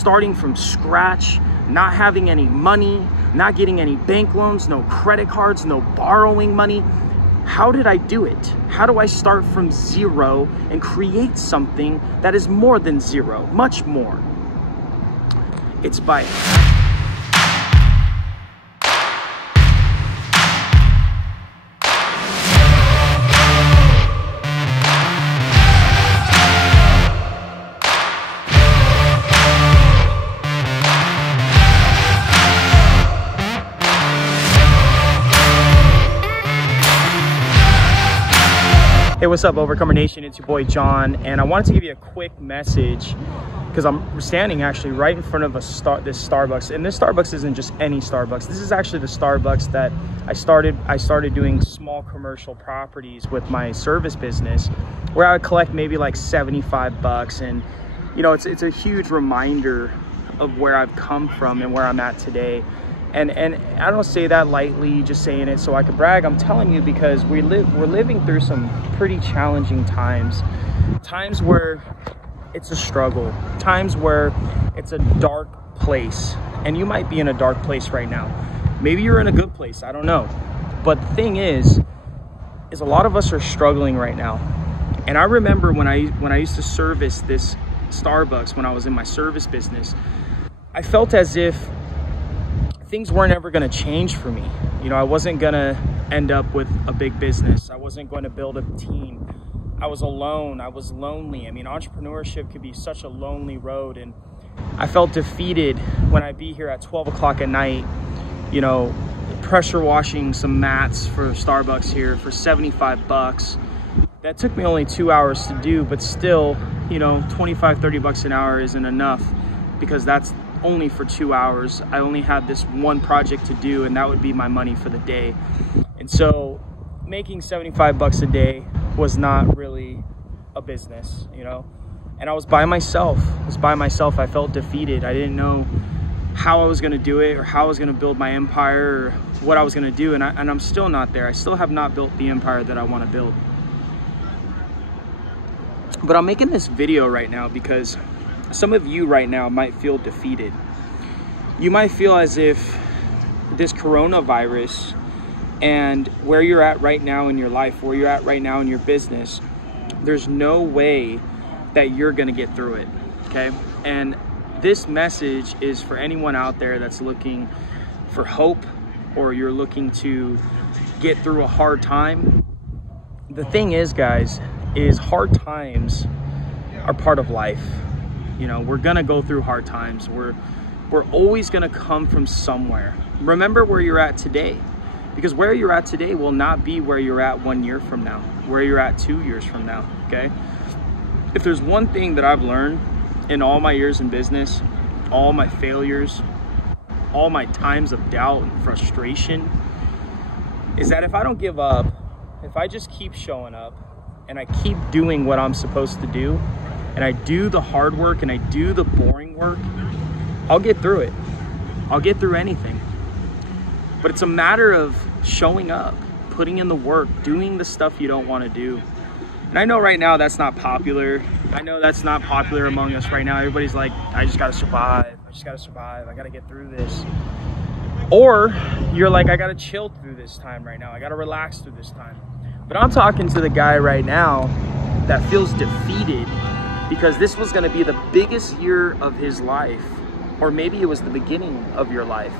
starting from scratch, not having any money, not getting any bank loans, no credit cards, no borrowing money. How did I do it? How do I start from zero and create something that is more than zero, much more? It's by Hey, what's up, Overcomer Nation? It's your boy John, and I wanted to give you a quick message because I'm standing actually right in front of this Starbucks, and this Starbucks isn't just any Starbucks. This is actually the Starbucks that I started doing small commercial properties with my service business, where I would collect maybe like 75 bucks, and you know, it's a huge reminder of where I've come from and where I'm at today. And I don't say that lightly, just saying it so I could brag. I'm telling you because we're living through some pretty challenging times where it's a struggle, times where it's a dark place, and you might be in a dark place right now. Maybe you're in a good place, I don't know. But the thing is a lot of us are struggling right now. And I remember when I used to service this Starbucks, when I was in my service business, I felt as if things weren't ever going to change for me. You know, I wasn't going to end up with a big business. I wasn't going to build a team. I was alone. I was lonely. I mean, entrepreneurship could be such a lonely road. And I felt defeated when I'd be here at 12 o'clock at night, you know, pressure washing some mats for Starbucks here for 75 bucks. That took me only 2 hours to do, but still, you know, 25, 30 bucks an hour isn't enough, because that's only for 2 hours. I only had this one project to do, and that would be my money for the day. And so making 75 bucks a day was not really a business, you know. And I was by myself. I felt defeated. I didn't know how I was going to do it, or how I was going to build my empire, or what I was going to do. And I'm still not there. I still have not built the empire that I want to build. But I'm making this video right now because some of you right now might feel defeated. You might feel as if this coronavirus and where you're at right now in your life, where you're at right now in your business, there's no way that you're gonna get through it, okay? And this message is for anyone out there that's looking for hope, or you're looking to get through a hard time. The thing is, guys, is hard times are part of life. You know, we're gonna go through hard times. We're always gonna come from somewhere. Remember where you're at today, because where you're at today will not be where you're at 1 year from now, where you're at 2 years from now, okay? If there's one thing that I've learned in all my years in business, all my failures, all my times of doubt and frustration, is that if I don't give up, if I just keep showing up and I keep doing what I'm supposed to do, and I do the hard work and I do the boring work, I'll get through it. I'll get through anything. But it's a matter of showing up, putting in the work, doing the stuff you don't want to do. And I know right now that's not popular. I know that's not popular among us right now. Everybody's like, I just gotta survive. I just gotta survive. I gotta get through this. Or you're like, I gotta chill through this time right now. I gotta relax through this time. But I'm talking to the guy right now that feels defeated, because this was going to be the biggest year of his life, or maybe it was the beginning of your life,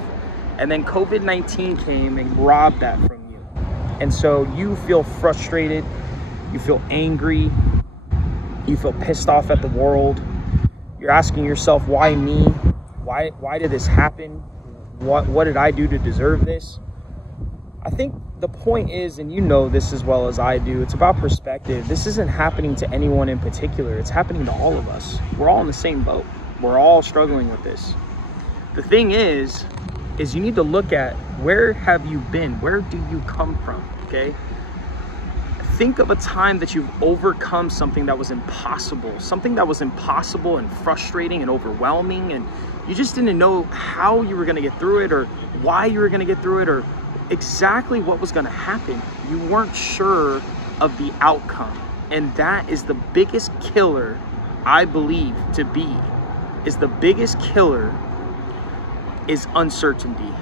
and then COVID-19 came and robbed that from you. And so you feel frustrated, you feel angry, you feel pissed off at the world. You're asking yourself, why me? Why did this happen? What did I do to deserve this? I think the point is, and you know this as well as I do, it's about perspective. This isn't happening to anyone in particular. It's happening to all of us. We're all in the same boat. We're all struggling with this. The thing is you need to look at, where have you been? Where do you come from, okay? Think of a time that you've overcome something that was impossible, and frustrating and overwhelming, and you just didn't know how you were gonna get through it, or why you were gonna get through it, or exactly what was gonna happen. You weren't sure of the outcome. And that is the biggest killer, I believe, to be, is the biggest killer is uncertainty.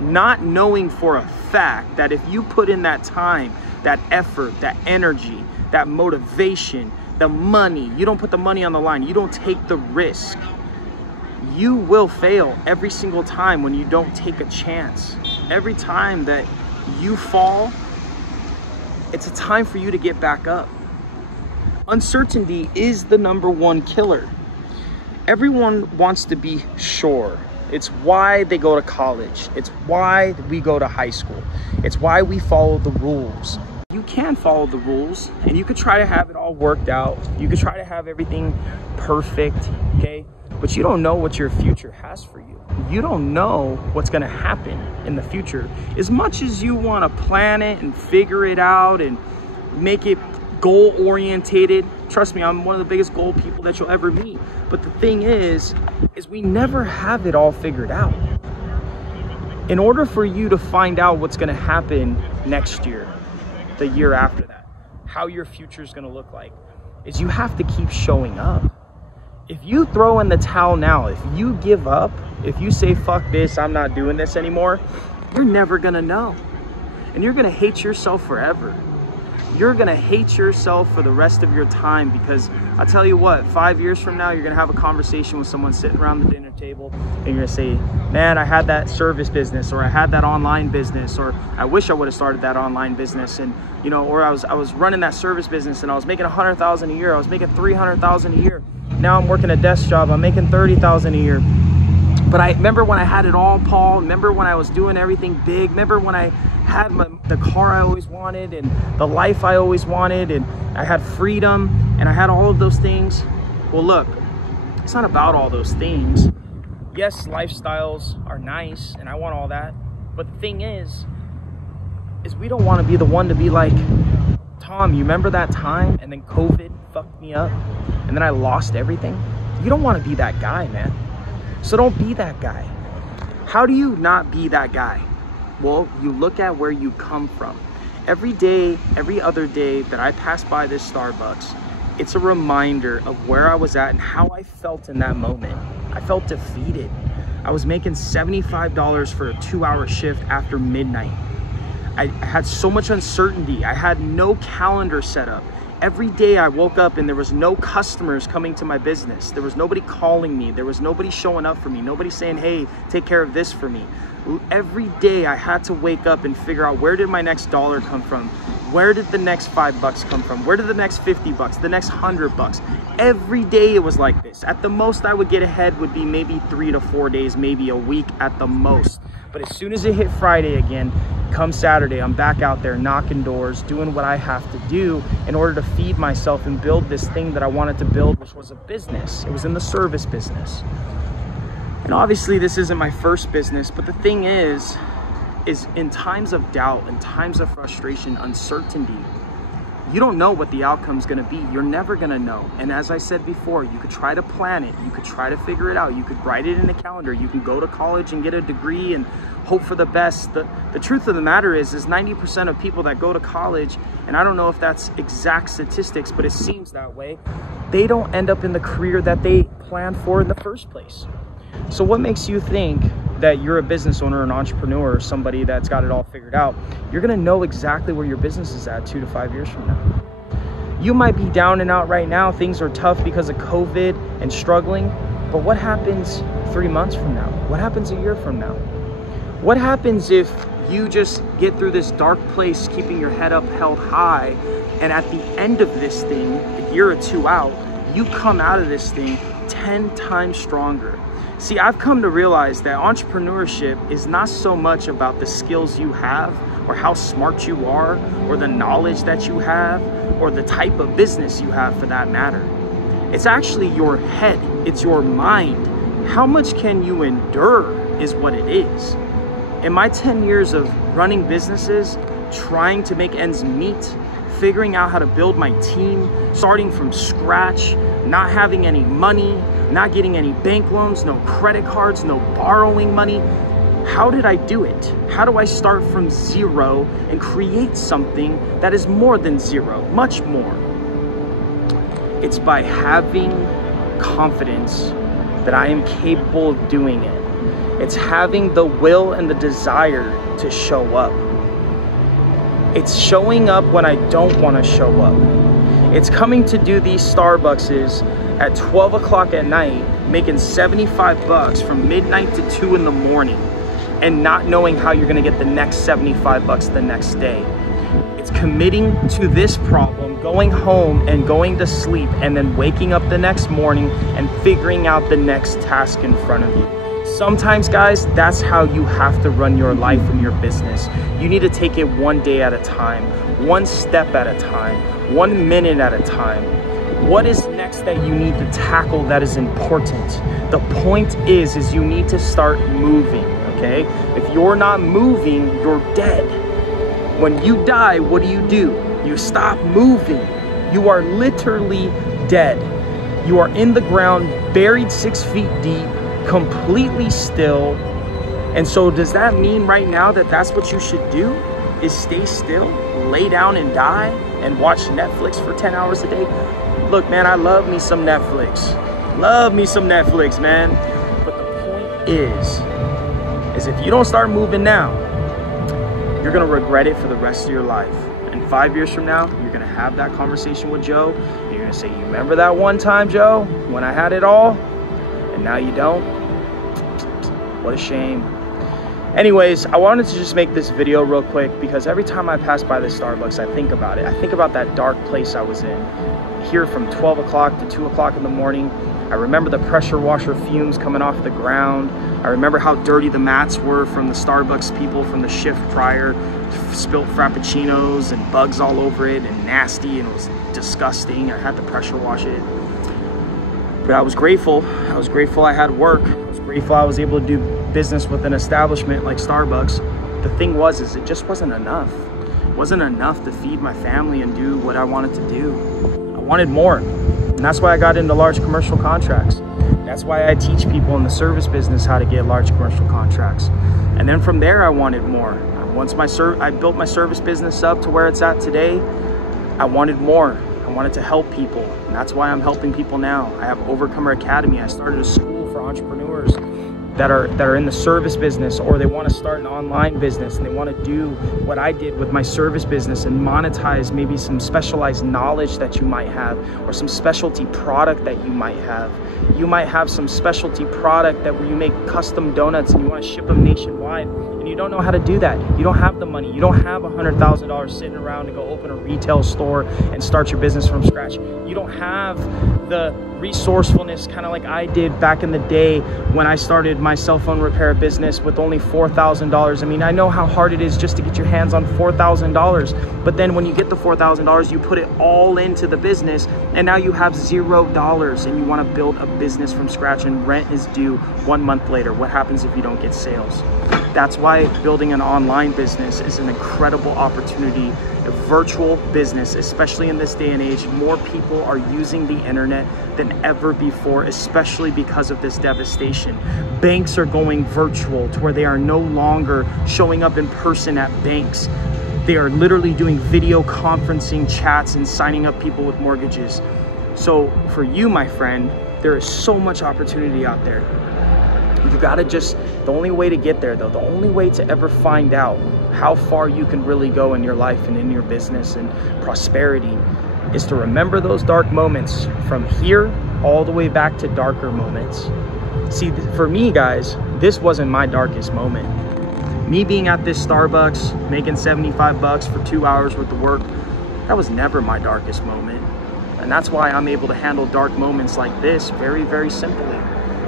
Not knowing for a fact that if you put in that time, that effort, that energy, that motivation, the money, you don't put the money on the line, you don't take the risk, you will fail every single time when you don't take a chance. Every time that you fall, it's a time for you to get back up. Uncertainty is the #1 killer. Everyone wants to be sure. It's why they go to college. It's why we go to high school. It's why we follow the rules. You can follow the rules and you could try to have it all worked out. You could try to have everything perfect, okay? But you don't know what your future has for you. You don't know what's gonna happen in the future. As much as you wanna plan it and figure it out and make it goal-orientated, trust me, I'm one of the biggest goal people that you'll ever meet. But the thing is we never have it all figured out. In order for you to find out what's gonna happen next year, the year after that, how your future is gonna look like, is you have to keep showing up. If you throw in the towel now, if you give up, if you say, fuck this, I'm not doing this anymore, you're never gonna know. And you're gonna hate yourself forever. You're gonna hate yourself for the rest of your time, because I'll tell you what, 5 years from now, you're gonna have a conversation with someone sitting around the dinner table and you're gonna say, man, I had that service business, or I had that online business, or I wish I would have started that online business, and you know, or I was running that service business and I was making 100,000 a year, I was making 300,000 a year. Now I'm working a desk job, I'm making 30,000 a year. But I remember when I had it all, Paul. Remember when I was doing everything big. Remember when I had the car I always wanted and the life I always wanted, and I had freedom and I had all of those things. Well, look, it's not about all those things. Yes, lifestyles are nice and I want all that. But the thing is we don't want to be the one to be like, Tom, you remember that time and then COVID fucked me up and then I lost everything? You don't want to be that guy, man. So don't be that guy. How do you not be that guy? Well, you look at where you come from. Every day, every other day that I pass by this Starbucks, it's a reminder of where I was at and how I felt in that moment. I felt defeated. I was making $75 for a 2-hour shift after midnight. I had so much uncertainty. I had no calendar set up. Every day I woke up and there was no customers coming to my business. There was nobody calling me. There was nobody showing up for me. Nobody saying, hey, take care of this for me. Every day I had to wake up and figure out, where did my next dollar come from? Where did the next $5 come from? Where did the next $50, the next $100? Every day it was like this. At the most I would get ahead would be maybe 3 to 4 days, maybe a week at the most. But as soon as it hit Friday again, come Saturday, I'm back out there knocking doors, doing what I have to do in order to feed myself and build this thing that I wanted to build, which was a business. It was in the service business. And obviously this isn't my first business, but the thing is in times of doubt, in times of frustration, uncertainty, you don't know what the outcome's gonna be. You're never gonna know. And as I said before, you could try to plan it. You could try to figure it out. You could write it in a calendar. You can go to college and get a degree and hope for the best. The truth of the matter is 90% of people that go to college, and I don't know if that's exact statistics, but it seems that way, they don't end up in the career that they planned for in the first place. So what makes you think that you're a business owner, an entrepreneur, or somebody that's got it all figured out? You're gonna know exactly where your business is at 2 to 5 years from now. You might be down and out right now. Things are tough because of COVID and struggling. But what happens 3 months from now? What happens a year from now? What happens if you just get through this dark place, keeping your head up held high, and at the end of this thing, a year or two out, you come out of this thing 10 times stronger? See, I've come to realize that entrepreneurship is not so much about the skills you have, or how smart you are, or the knowledge that you have, or the type of business you have for that matter. It's actually your head, it's your mind. How much can you endure is what it is. In my 10 years of running businesses, trying to make ends meet, figuring out how to build my team, starting from scratch, not having any money, not getting any bank loans, no credit cards, no borrowing money. How did I do it? How do I start from zero and create something that is more than zero, much more? It's by having confidence that I am capable of doing it. It's having the will and the desire to show up. It's showing up when I don't want to show up. It's coming to do these Starbuckses at 12 o'clock at night, making 75 bucks from midnight to 2 in the morning, and not knowing how you're going to get the next 75 bucks the next day. It's committing to this problem, going home and going to sleep, and then waking up the next morning and figuring out the next task in front of you. Sometimes, guys, that's how you have to run your life and your business. You need to take it one day at a time, one step at a time, 1 minute at a time. What is next that you need to tackle that is important? The point is you need to start moving, okay? If you're not moving, you're dead. When you die, what do? You stop moving. You are literally dead. You are in the ground, buried 6 feet deep, completely still. And so does that mean right now that that's what you should do? Is stay still, lay down and die, and watch Netflix for 10 hours a day? Look, man, I love me some Netflix. Love me some Netflix, man. But the point is if you don't start moving now, you're gonna regret it for the rest of your life. And 5 years from now, you're gonna have that conversation with Joe. And you're gonna say, you remember that one time, Joe, when I had it all? And now you don't? What a shame. Anyways, I wanted to just make this video real quick because every time I pass by this Starbucks, I think about it. I think about that dark place I was in. Here from 12 o'clock to 2 o'clock in the morning. I remember the pressure washer fumes coming off the ground. I remember how dirty the mats were from the Starbucks people from the shift prior. Spilt frappuccinos and bugs all over it and nasty, and it was disgusting. I had to pressure wash it. But I was grateful. I was grateful I had work. I was grateful I was able to do business with an establishment like Starbucks. The thing was, it just wasn't enough. It wasn't enough to feed my family and do what I wanted to do. I wanted more. And that's why I got into large commercial contracts. That's why I teach people in the service business how to get large commercial contracts. And then from there, I wanted more. Once I built my service business up to where it's at today, I wanted more. I wanted to help people, and that's why I'm helping people now. I have Overcomer Academy. I started a school for entrepreneurs that are in the service business, or they want to start an online business and they want to do what I did with my service business and monetize maybe some specialized knowledge that you might have, or some specialty product that you might have. You might have some specialty product that where you make custom donuts and you want to ship them nationwide, and you don't know how to do that. You don't have the money. You don't have $100,000 sitting around to go open a retail store and start your business from scratch. You don't have the resourcefulness kind of like I did back in the day when I started my cell phone repair business with only $4,000. I mean, I know how hard it is just to get your hands on $4,000, but then when you get the $4,000, you put it all into the business, and now you have $0 and you want to build a business from scratch, and rent is due 1 month later. What happens if you don't get sales? That's why building an online business is an incredible opportunity. A virtual business, especially in this day and age, more people are using the internet than ever before, especially because of this devastation. Banks are going virtual to where they are no longer showing up in person at banks. They are literally doing video conferencing chats and signing up people with mortgages. So for you, my friend, there is so much opportunity out there. You gotta just, the only way to get there though, the only way to ever find out how far you can really go in your life and in your business and prosperity is to remember those dark moments from here all the way back to darker moments. See, for me, guys, this wasn't my darkest moment. Me being at this Starbucks, making 75 bucks for 2 hours worth of work, that was never my darkest moment. And that's why I'm able to handle dark moments like this very, very simply.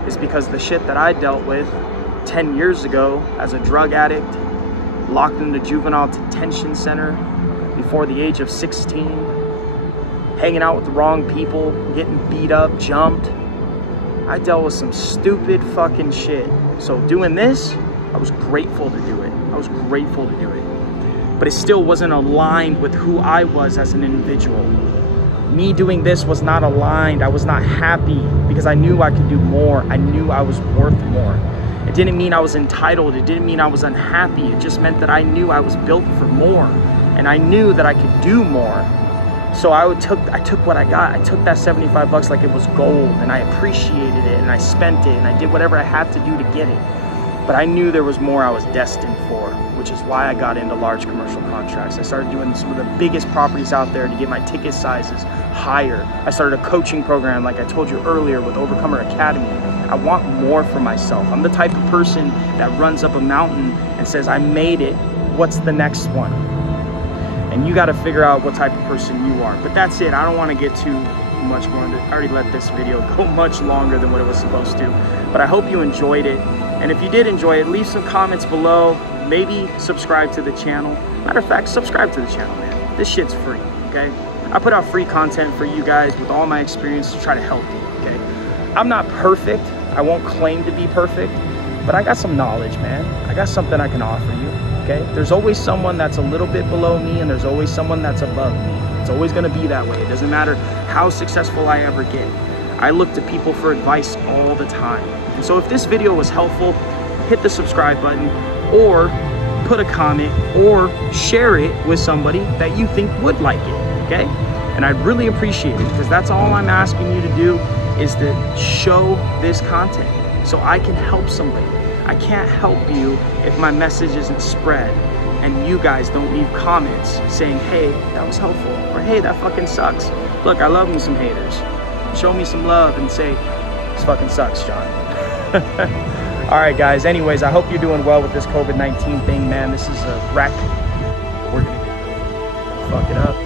Is because the shit that I dealt with 10 years ago as a drug addict, locked in the juvenile detention center before the age of 16, hanging out with the wrong people, getting beat up, jumped. I dealt with some stupid fucking shit. So doing this, I was grateful to do it. I was grateful to do it. But it still wasn't aligned with who I was as an individual. Me doing this was not aligned. I was not happy because I knew I could do more. I knew I was worth more. It didn't mean I was entitled. It didn't mean I was unhappy. It just meant that I knew I was built for more, and I knew that I could do more. So I took what I got. I took that 75 bucks like it was gold, and I appreciated it, and I spent it, and I did whatever I had to do to get it. But I knew there was more I was destined for, which is why I got into large commercial contracts. I started doing some of the biggest properties out there to get my ticket sizes higher. I started a coaching program, like I told you earlier, with Overcomer Academy. I want more for myself. I'm the type of person that runs up a mountain and says, I made it, what's the next one? And you got to figure out what type of person you are. But that's it. I don't want to get too much more into it. I already let this video go much longer than what it was supposed to. But I hope you enjoyed it. And if you did enjoy it, leave some comments below. Maybe subscribe to the channel. Matter of fact, subscribe to the channel, man. This shit's free, okay? I put out free content for you guys with all my experience to try to help you, okay? I'm not perfect. I won't claim to be perfect. But I got some knowledge, man. I got something I can offer you. Okay? There's always someone that's a little bit below me, and there's always someone that's above me. It's always going to be that way. It doesn't matter how successful I ever get. I look to people for advice all the time. And so if this video was helpful, hit the subscribe button, or put a comment, or share it with somebody that you think would like it. Okay? And I'd really appreciate it, because that's all I'm asking you to do, is to show this content so I can help somebody. I can't help you if my message isn't spread and you guys don't leave comments saying, hey, that was helpful, or hey, that fucking sucks. Look, I love me some haters. Show me some love and say, this fucking sucks, John. All right, guys. Anyways, I hope you're doing well with this COVID-19 thing, man. This is a wreck. We're gonna fuck it up.